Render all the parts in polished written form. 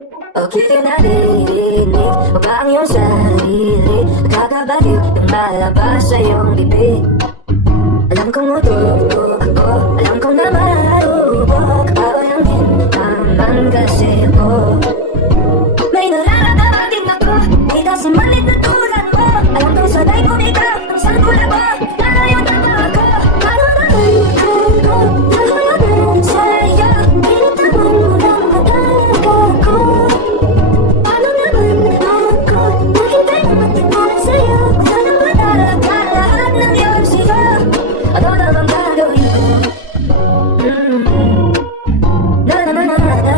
Okay ka naririnig mo ba ang iyong sarili? Nakakabaliw yung malabas sa iyong bibig. Alam kong ututo ako, alam kong namarubok. Awalang din naman kasi ako. May nararamdaman din ako, di kasi malit na tulad mo. Alam kong sanay kong ikaw, ang saan ko na ba? Nalayo na ba ako? Ano naman ako? Nahulagan sa'yo, pinatawan mo lang matalaga ko. Ano naman ako? Naghintay na matipan sa'yo. Sana matalaga lahat ng iyong siya. Ano naman gagawin ko? Na na na na na.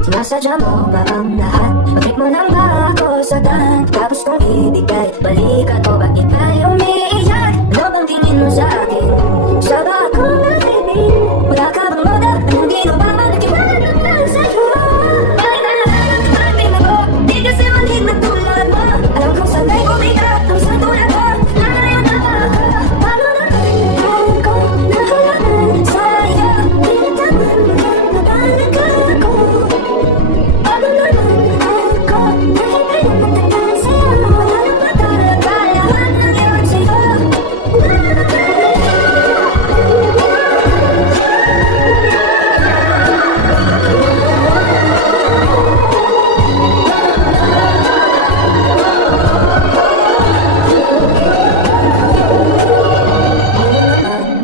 Sinasadya mo ba ang lahat? Bakit mo nang ba ako sagad? Tapos kong ibigay, balikan mo bakit tayo umiiyak? Ano bang tingin mo sa akin? Siya ba akong nalibig? Wala ka bang moda? Hindi mo ba manikiwanan ng lang sa'yo? Bakit nararamdaman din ako? Di kasi malig na tulad mo. Alam kong sanay kong ikaw, ang isang tulad mo. Nalayo na ba ako? Paano naman ako? Nahulagan sa'yo, pinatawan mo lang matalaga ko. Ano naman ako? Naghintay na matagal sa'yo. Wala na ba talaga lahat ng iyong sa'yo?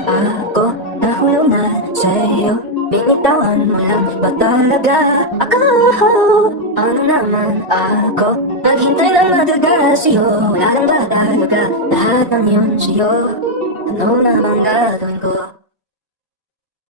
Ako, nahulog na sa'yo. Binitawan mo lang ba talaga ako? Ano naman ako? Naghintay lang matagal sa'yo. Wala lang ba talaga lahat ng yun sa'yo? Ano naman gagawin ko?